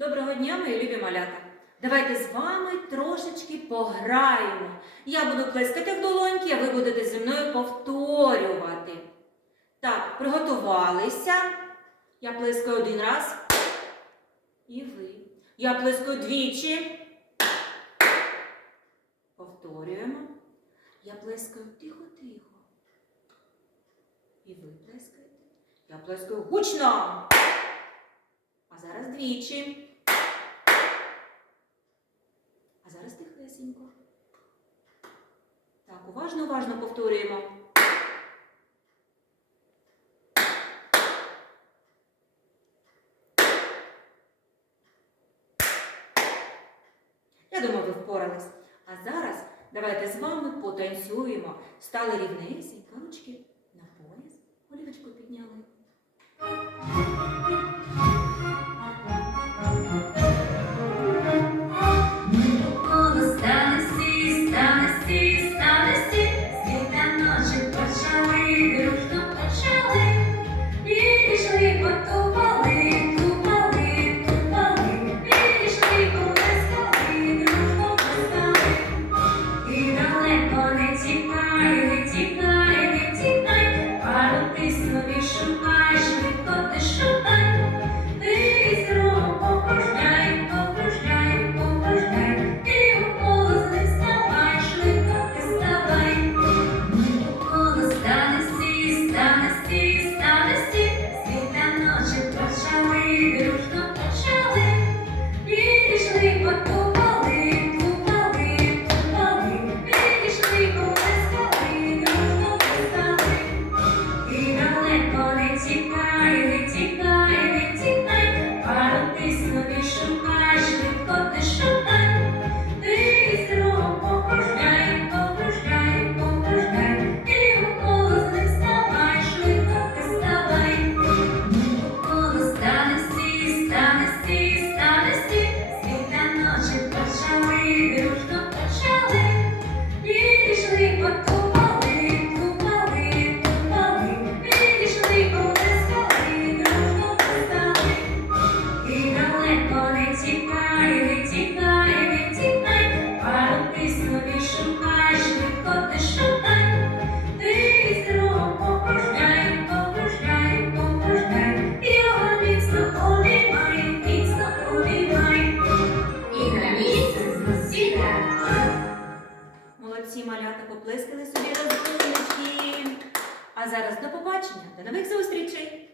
Доброго дня, мої любі малята! Давайте з вами трошечки пограємо. Я буду плескати в долоньки, а ви будете зі мною повторювати. Так, приготувалися. Я плескаю один раз. І ви. Я плескаю двічі. Повторюємо. Я плескаю тихо-тихо. І ви плескаєте. Я плескаю гучно. А зараз двічі. А зараз. Так, уважно, уважно повторюємо. Я думаю, ви впорались. А зараз давайте з вами потанцюємо. Стали рівнесенько, ручки на пояс, олівочку підняли. Пару ти собі шукай, поплескали собі розумнички. А зараз до побачення, до нових зустрічей!